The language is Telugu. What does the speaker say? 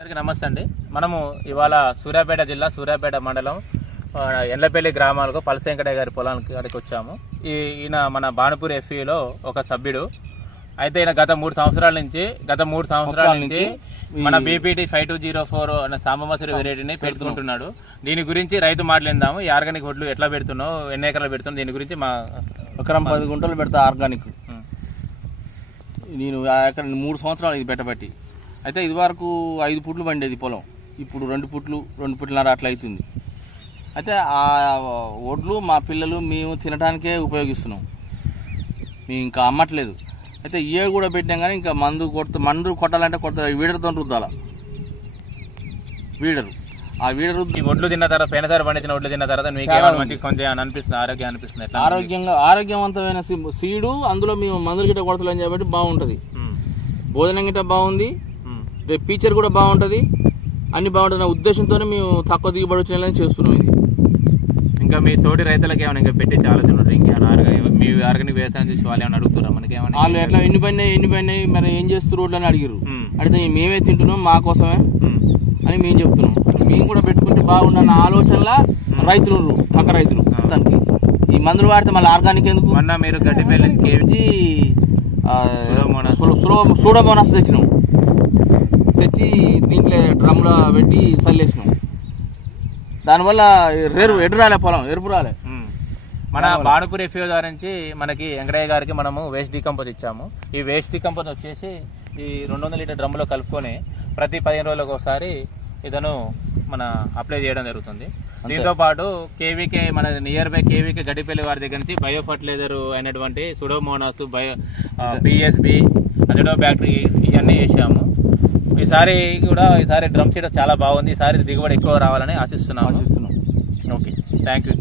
అందరికీ నమస్తే అండి. మనము ఇవాళ సూర్యాపేట జిల్లా సూర్యాపేట మండలం ఎండ్లపల్లి గ్రామాలకు పలసెంకటయ్య గారి పొలానికి వచ్చాము. ఈయన మన బాణపూర్ ఎఫ్ఈలో ఒక సభ్యుడు. అయితే ఈయన గత 3 సంవత్సరాల నుంచి మన బీపీటీ 5204 అనే సాంబమసూరి వెరైటీని పెట్టుకుంటున్నాడు. దీని గురించి రైతు మాట్లాడిందాము. ఈ ఆర్గానిక్ వడ్లు ఎట్లా పెడుతున్నావు, ఎన్ని ఎకరాలు పెడుతున్నావు, దీని గురించి మా ఎకరం 10 గుంటలు పెడతా ఆర్గానిక్. నేను ఎకరం 3 సంవత్సరాలు ఇది పెట్టబట్టి. అయితే ఇది వరకు 5 పుట్లు పండేది పొలం, ఇప్పుడు 2 పుట్లున్నర అట్లా అవుతుంది. అయితే ఆ వడ్లు మా పిల్లలు మేము తినడానికే ఉపయోగిస్తున్నాం, మేము ఇంకా అమ్మట్లేదు. అయితే ఏడు కూడా పెట్టాం కానీ ఇంకా మందు కొట్టాలంటే వీడర్తో రుద్దాల. వీడరు ఆ వీడరు ఒడ్లు తిన్న తర్వాత పోయినసారి పండించిన ఒడ్లు తిన్న తర్వాత మీకు కొంచెం అనిపిస్తుంది, ఆరోగ్యం అనిపిస్తుంది. ఆరోగ్యవంతమైన సీడు అందులో మేము మందులు గిట్ట కొడతలేని కాబట్టి బాగుంటది. భోజనం గిట్ట బాగుంది, రేపు ఫీచర్ కూడా బాగుంటది, అన్ని బాగుంటుంది. నా ఉద్దేశంతోనే మేము తక్కువ దిగుబడి వచ్చేలా చేస్తున్నాం. ఇది ఇంకా మీ తోటి రైతులకు ఏమైనా ఇంకా పెట్టి చాలా మీ ఆర్గానిక్ వ్యవసాయం చేసి వాళ్ళు ఏమైనా అడుగుతారా? మనకి ఏమైనా వాళ్ళు ఎట్లా ఎన్నిపోయినాయి మరి ఏం చేస్తారు అని అడిగారు. అడిగితే మేమే తింటున్నాం మా కోసమే అని మేము చెప్తున్నాం. మేము కూడా పెట్టుకుంటే బాగుండన్న ఆలోచనలా రైతులు పక్క రైతులు మొత్తానికి ఈ మందులు వాడితే మళ్ళీ ఆర్గానిక్ ఎందుకు. మొన్న మీరు గడ్డిపల్లి కేజీ సూడోమోనాస్ తెచ్చి దీంట్లో డ్రమ్లో పెట్టి చల్లేసినాం. దానివల్ల ఎటు రాలే, పొలం ఎరుపు రాలే. మన బాణపూర్ ఎఫ్ఓ ద్వారా నుంచి మనకి వెంకటయ్య గారికి మనము వేస్ట్ డీకంపోజ్ ఇచ్చాము. ఈ వేస్ట్ డీకంపోజ్ వచ్చేసి ఈ 200 లీటర్ డ్రమ్లో కలుపుకొని ప్రతి 15 రోజులకు ఒకసారి ఇతను మన అప్లై చేయడం జరుగుతుంది. దీంతో పాటు కేవీకే మన నియర్ బై కేవీకే గడ్డిపల్లి వారి దగ్గర నుంచి బయో ఫర్టిలైజర్ అయినటువంటి సుడోమోనాస్, పిఎస్బి, అజడో బ్యాక్టీరియా ఇవన్నీ వేసాము. ఈసారి డ్రమ్ సీడ్ చాలా బాగుంది. ఈసారి దిగుబడి ఎక్కువ రావాలని ఆశిస్తున్నాము. Okay, thank you.